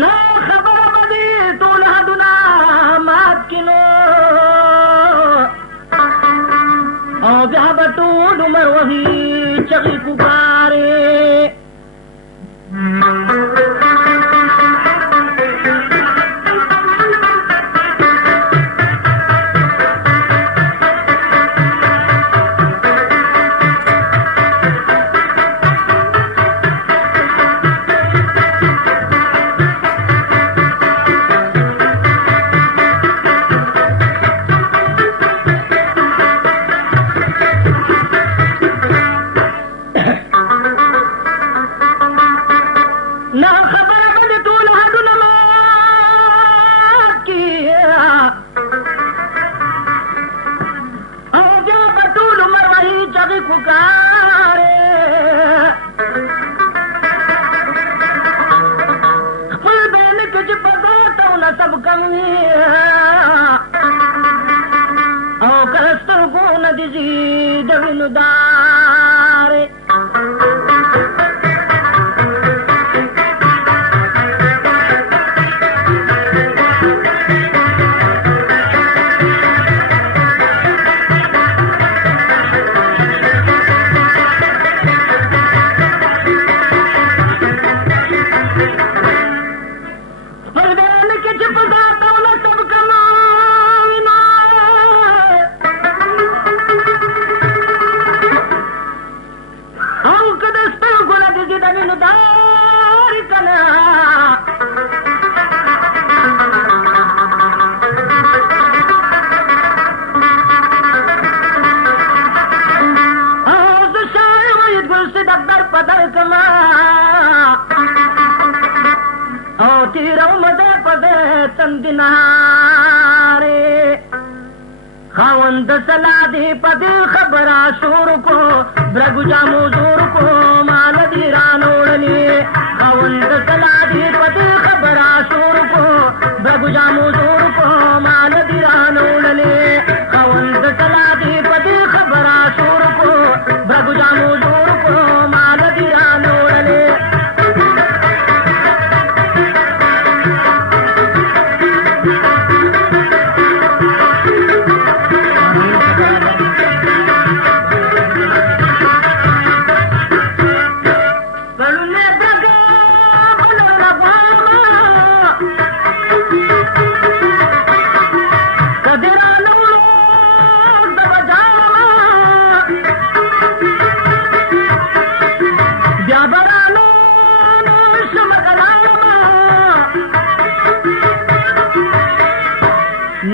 نو خبر بدی ټول حدونه مات کینو او بیا به ټول عمر وهي چغې پکارې خاوند سلادی پدی خبرا شور کو برگو جامو زور کو مال دیران اوڑلی خاوند سلادی پدی خبرا شور کو برگو جامو زور کو مال دیران اوڑلی خاوند سلادی پدی خبرا شور کو برگو جامو زور کو مال دیران اوڑلی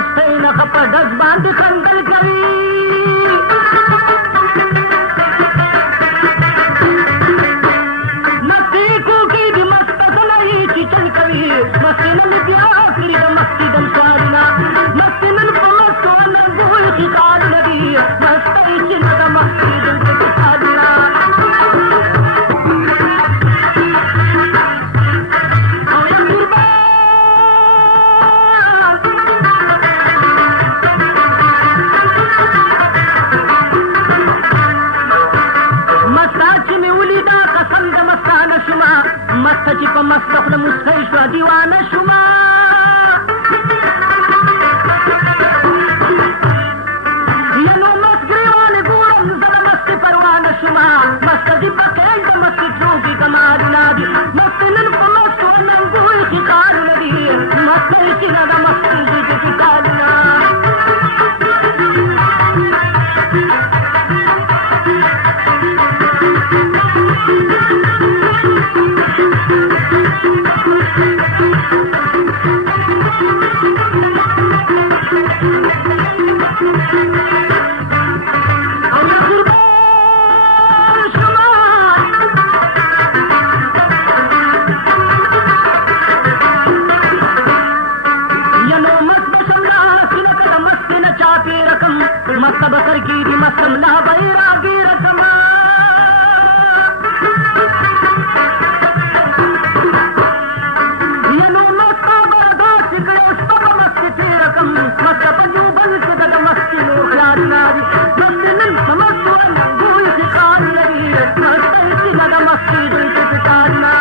مستۍ نه په ډز باندې خندل کوي مستي کوکې د مسته سړی چیچل کوي مستې نن بیا کړي د مستي دم سوالونه مستې نن په مستو ننګول خیقالونه دي مستۍ چې نه د مستي دلته کتابونه مسته چې په مسته خوله مسکی شوه دیوانه شومه ینو مست ګریوانې ګورم زه د مستې پروانه شومه مسته دي پکې د مستې ټوکې کمالونه دي مستې نن په مستو ننګوی خیقالونه دي مستۍ چې نه د مستې ژبې کتابونه مست بسر کی دی مستم لا بیراگی رسما ینو مستا بردا سکڑے سب مستی تیرکم مست پنجو بل سدد مستی نو خیال ناری مستی نن سمستو ننگوی خیقال لگی مستی سدد مستی دل کتکارنا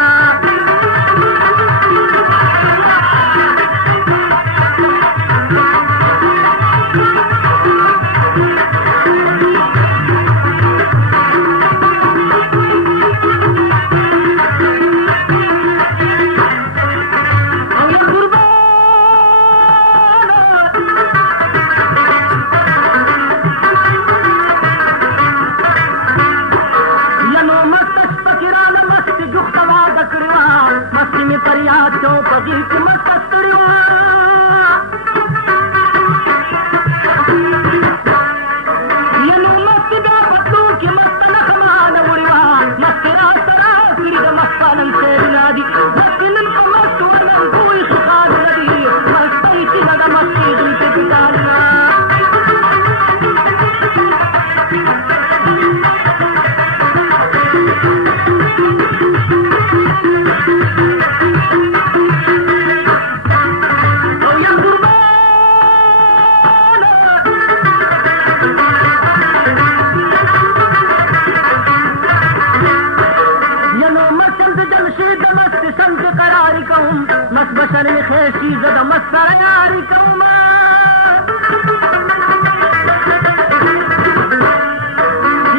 بشر خیشی زد مستر یاری کوما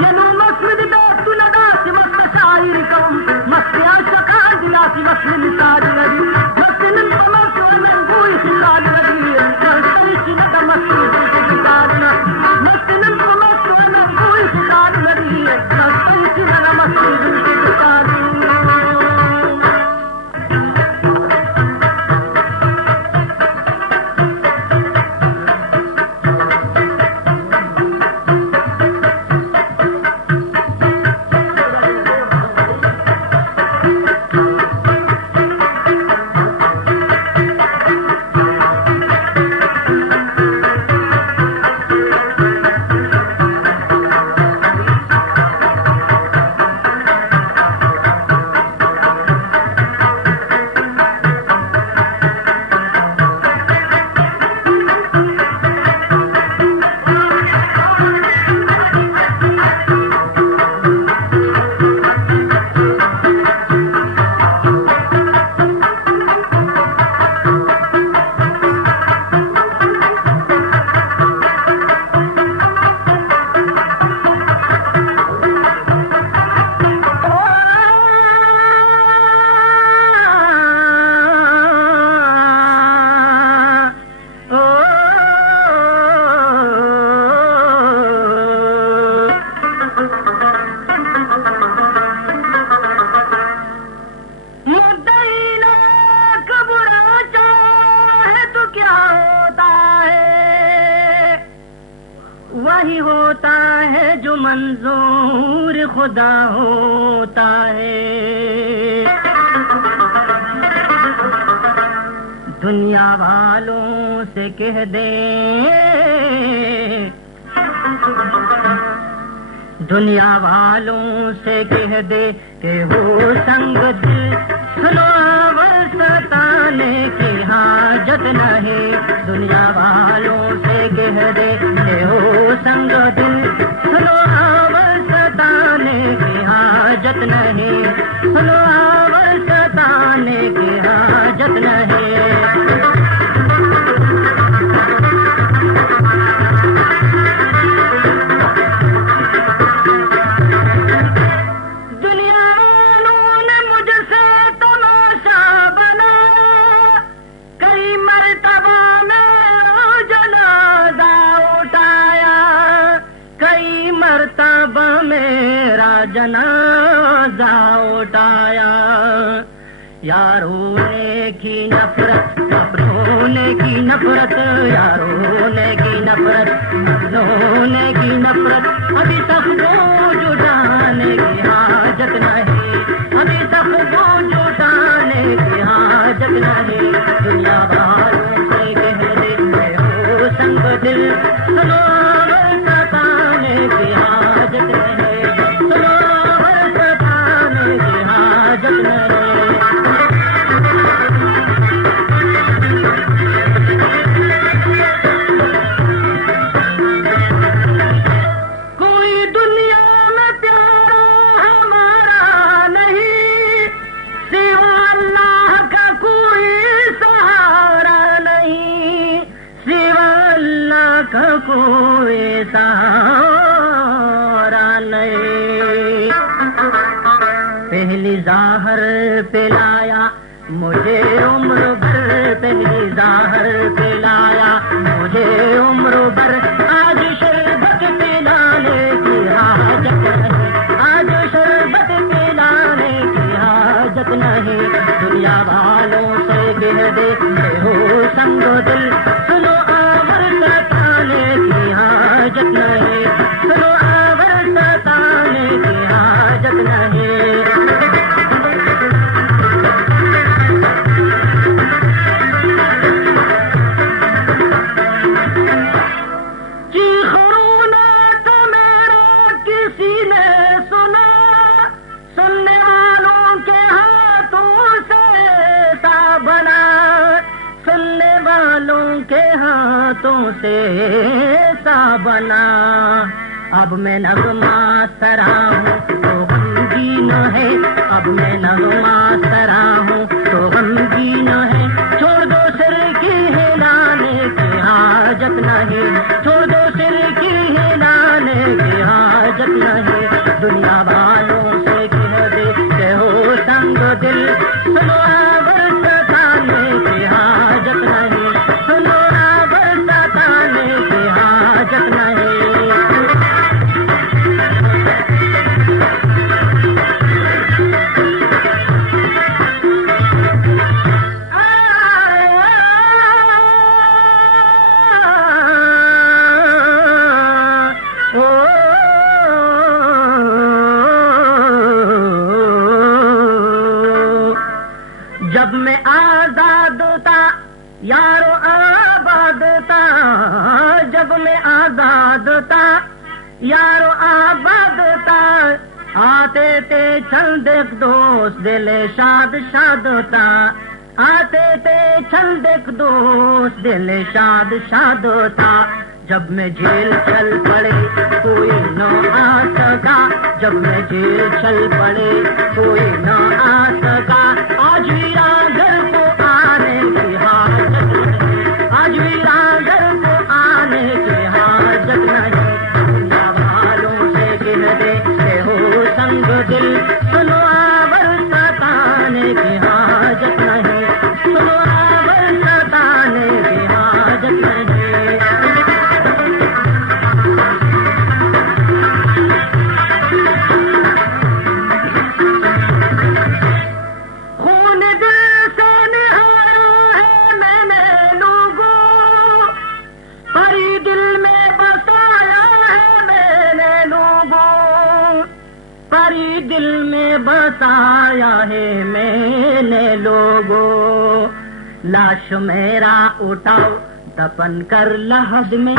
ینو مسمد بیتو نداسی مست شاعری کوم مستی عاشقان دلاسی مسل مثال لدی مستی نن پمسو ننگوی خیقال لدی مستی چی ندا مستی دلتی کتارنا مستی نن پمسو ننگوی خیقال لدی مستی چی ندا مستی دلتی کتارنا خدا ہوتا ہے۔ دنیا والوں سے کہہ دے، دنیا والوں سے کہہ دے کہ ہو سنگ دل، سنو ستانے کی حاجت نہیں۔ دنیا والوں سے کہہ دے کہ ہو سنگ دل، سنو ستانے کی حاجت نہیں، سنو ستانے کی حاجت نہیں۔ جنازہ اٹھایا، یاروں نے کی نفرت، اپنوں نے کی نفرت، یاروں نے کی نفرت، اپنوں نے کی نفرت، ابھی سب کو جٹانے کی حاجت نہیں، ابھی سب کو جٹانے کی حاجت نہیں۔ دنیا والوں سے کہہ دے ہو سنگ دل، سنو ستانے کی حاجت نہیں، کوئی سہارا نہیں۔ پہلی ظاہر پلایا مجھے عمر بھر، پہلی ظاہر پلایا مجھے عمر بھر، آج شربت پلانے کی حاجت نہیں، آج شربت پلانے کی حاجت نہیں۔ دنیا والوں سے کہہ دے ہو سنگ دل، سنو حاجت نہیں، سنو آور ستانے کی حاجت نہیں۔ چیخوں نے تو میرا کسی نے سنا، سننے والوں کے ہاتھوں سے سا بنا، سننے والوں کے ہاتھوں سے بنا۔ اب میں نغمہ سرا ہوں تو غمگین ہے، اب میں نغمہ سرا ہوں تو غمگین ہے، چھوڑ دو سر کی ہلانے کی حاجت نہیں، چھوڑ دو سر کی ہلانے کی حاجت نہیں۔ دنیا والوں سے کہہ دے کہ ہو سنگ دل، سنو آور ستانے کی حاجت نہیں، سنو آور ستانے کی حاجت نہیں۔ جب میں آزاد تھا یارو آباد تھا، جب میں آزاد تھا یارو آباد تھا، آتے تھے چند ایک دوست دل شاد شاد تھا، آتے تھے چند ایک دوست دل شاد شاد تھا۔ جب میں جیل چل پڑے کوئی نہ آ سکا، جب میں جیل چل پڑے کوئی نہ آ سکا، آج ویرا گھر کو آنے کی حاجت نہیں، آج ویرا گھر کو آنے کی حاجت نہیں۔ دنیا والوں سے کہہ دے کہ ہو سنگ دل، سنو آور ستانے کی حاجت نہیں، سنو آور ستانے کی حاجت نہیں۔ میں بسایا ہے میں نے لوگوں، لاش میرا اٹھاؤ دفن کر لحد میں،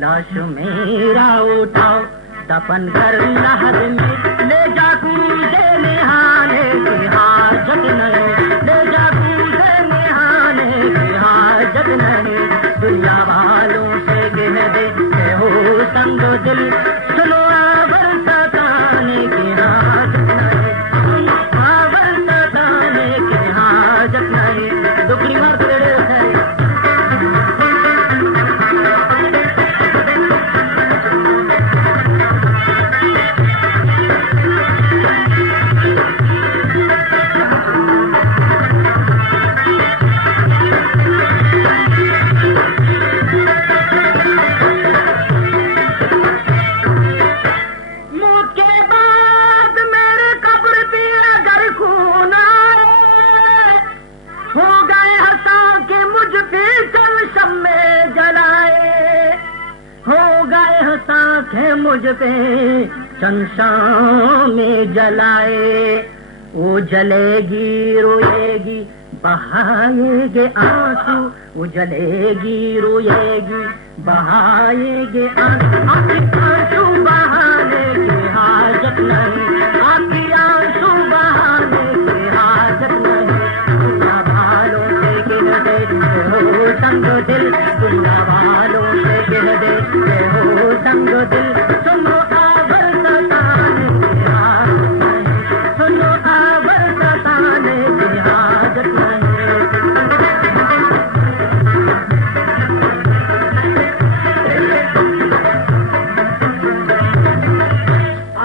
لاش میرا اٹھاؤ دفن کر لحد میں، لے جا کوزے نہانے کی حاجت نہیں، لے جا کوزے نہانے کی حاجت نہیں، دنیا والوں سے کہہ دے کہ ہو سنگ دل، سنو آور ستانے کی حاجت نہیں، سنو آور ستانے کی حاجت نہیں، دکھڑی مار کے مجھ پہ چنشام میں جلائے، وہ جلے گی روئے گی بہائے گے آنسو، وہ جلے گی روئے گی بہائے گے آنسو، بہانے کی حاجت نہیں، آپ کی آنسو بہانے کی حاجت نہیں، دنیا والوں سے کہہ دے کہ ہو سنگ دل، دنیا والوں سے کہہ دے کہ ہو سنگ دل، سنو آور ستانے کی حاجت نہیں، سنو آور ستانے کی حاجت نہیں،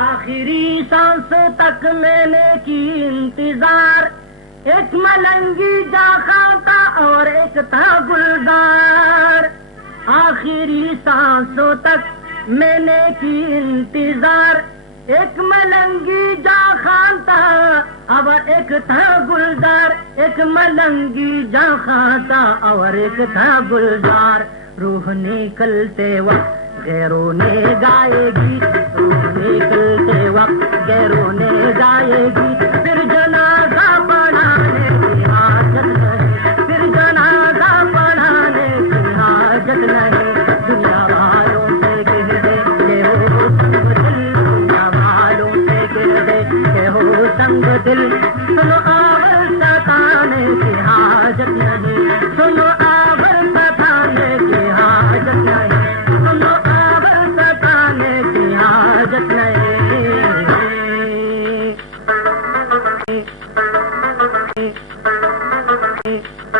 آخری سانس تک میں نے کی انتظار، ایک ملنگی جا کھاتا اور ایک تھا گلدار، آخری سانسوں تک میں نے کی انتظار، ایک ملنگی جا کھاتا اور ایک تھا گلدار، ایک ملنگی جا کھاتا اور ایک تھا گلدار، روح نکلتے وقت غیروں نے گائے گی، روح نکلتے وقت غیروں نے گائے گی، پھر جنازہ پڑھانے کی حاجت نہیں، پھر جنازہ پڑھانے کی حاجت نہیں، دنیا والوں سے کہہ دے کہ ہو سنگ دل، دنیا والوں سے کہہ دے کہ ہو سنگ دل، سنو آور ستانے کی حاجت نہیں، سنو آور ستانے کی حاجت نہیں، سنو آور ستانے کی حاجت نہیں۔